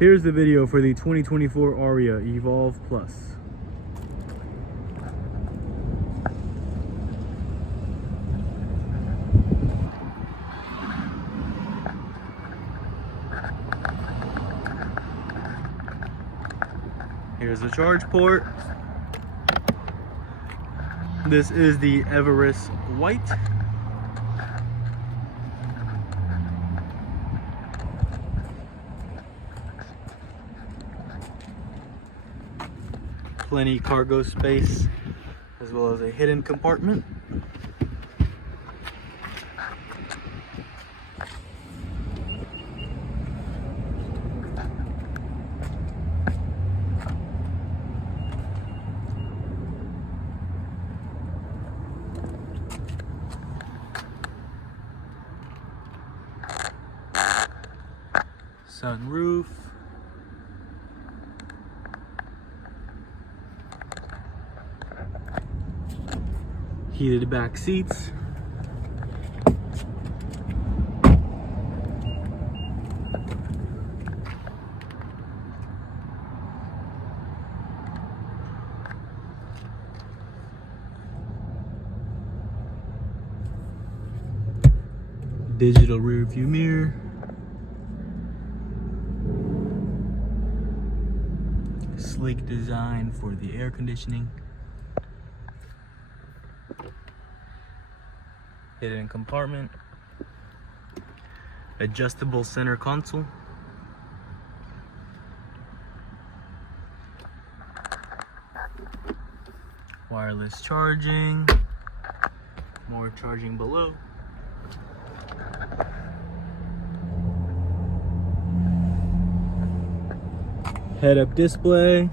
Here's the video for the 2024 ARIYA Evolve Plus. Here's the charge port. This is the Everest White. Plenty cargo space, as well as a hidden compartment. Sunroof. Heated back seats. Digital rear view mirror. Sleek design for the air conditioning. Hidden compartment. Adjustable center console. Wireless charging. More charging below. Head-up display.